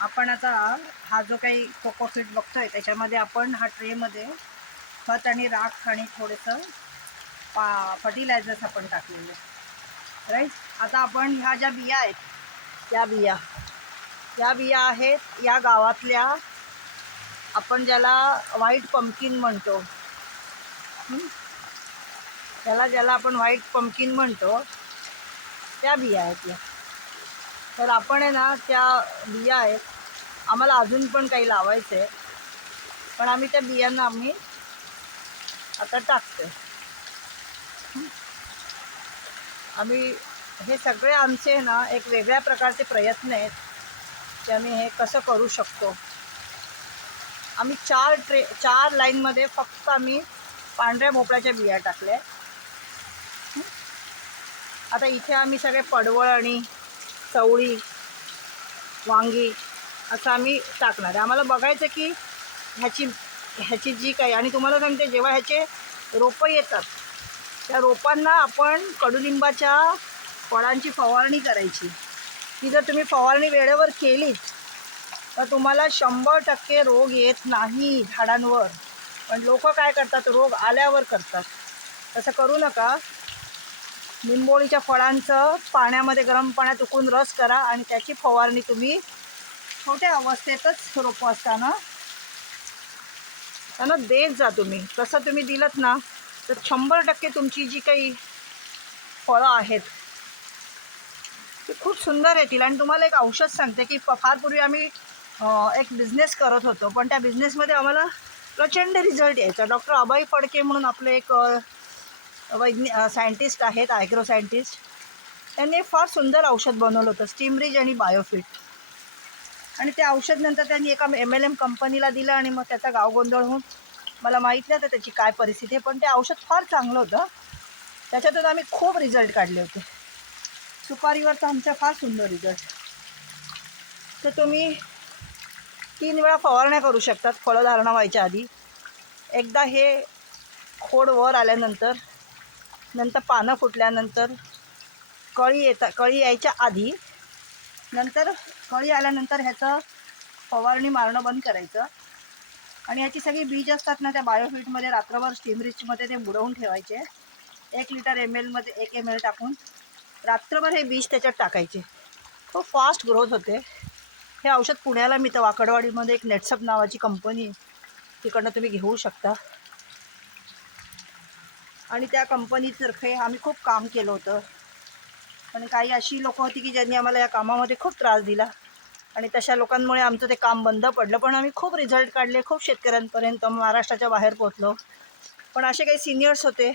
आपण आता हा जो काही कोकोपीट बघतोय त्याच्यामध्ये आपण हा ट्रेमध्ये खत आणि राख आणि थोडंसं फर्टिलायझर्स आपण टाकलेले राईट. आता आपण ह्या ज्या बिया आहेत या बिया आहेत या गावातल्या, आपण ज्याला व्हाईट पंपकिन म्हणतो, ज्याला आपण व्हाईट पंपकिन म्हणतो, त्या बिया आहेत या. तर आपण आहे ना, त्या बिया आहेत, आम्हाला अजून पण काही लावायचं आहे, पण आम्ही त्या बियांना आता टाकतो. आम्ही हे सगळे आमचे ना एक वेगळ्या प्रकारचे प्रयत्न आहेत की आम्ही हे कसं करू शकतो. आम्ही 4 लाईनमध्ये फक्त आम्ही पांढऱ्या भोपळ्याच्या बिया टाकल्या. आता इथे आम्ही सगळे पडवळ आणि चवळी, वांगी असं आम्ही टाकणार आहे. आम्हाला बघायचं की ह्याची जी काही, आणि तुम्हाला सांगते जेव्हा ह्याचे रोपं येतात त्या रोपांना आपण कडुलिंबाच्या फळांची फवारणी करायची. ती जर तुम्ही फवारणी वेळेवर केलीत तर तुम्हाला 100% रोग येत नाही झाडांवर. पण लोक काय करतात, रोग आल्यावर करतात. तसं करू नका. निंबोळीच्या फळांचं पाण्यामध्ये गरम पाण्यात उकळून रस करा आणि त्याची फवारणी तुम्ही छोट्या अवस्थेतच रोपं असताना त्यांना देत जा. तुम्ही तसं तुम्ही दिलंत ना तर 100% तुमची जी काही फळं आहेत ती खूप सुंदर येतील. आणि तुम्हाला एक औषध सांगते की फार पूर्वी आम्ही एक बिझनेस करत होतो, पण त्या बिझनेसमध्ये आम्हाला प्रचंड रिझल्ट यायचा. डॉक्टर अभय फडके म्हणून आपले एक सायंटिस्ट आहेत, ॲग्रो सायंटिस्ट, त्यांनी फार सुंदर औषध बनवलं होतं, स्टीमरीज आणि बायोफिट. आणि ते औषध नंतर त्यांनी एका MLM कंपनीला दिलं आणि मग त्याचा गावगोंधळ होऊन मला माहीत नाही तर त्याची काय परिस्थिती आहे, पण ते औषध फार चांगलं होतं. त्याच्यातून आम्ही खूप रिझल्ट काढले होते. सुपारीवरचा आमचा फार सुंदर रिझल्ट. तर तुम्ही 3 वेळा फवारण्या करू शकतात फळधारणा व्हायच्या आधी. एकदा हे खोड वर आल्यानंतर, नंतर पानं फुटल्यानंतर, कळी यायच्या आधी, नंतर कळी आल्यानंतर ह्याचं फवारणी मारणं बंद करायचं. आणि ह्याची सगळी बीज असतात ना त्या बायोफिटमध्ये रात्रभर स्टीमरीजमध्ये ते बुडवून ठेवायचे. 1 लिटर ML मध्ये 1 ML टाकून रात्रभर हे बीज त्याच्यात टाकायचे. खूप फास्ट ग्रोथ होते. हे औषध पुण्याला मिळतं, वाकडवाडीमध्ये एक नेटसप नावाची कंपनी, तिकडनं तुम्ही घेऊ शकता. आणि त्या कंपनीतर्फे आम्ही खूप काम केलं होतं. पण काही अशी लोकं होती की ज्यांनी आम्हाला या कामामध्ये खूप त्रास दिला आणि तशा लोकांमुळे आमचं ते काम बंद पडलं. पण आम्ही खूप रिझल्ट काढले, खूप शेतकऱ्यांपर्यंत महाराष्ट्राच्या बाहेर पोहोचलो. पण असे काही सिनियर्स होते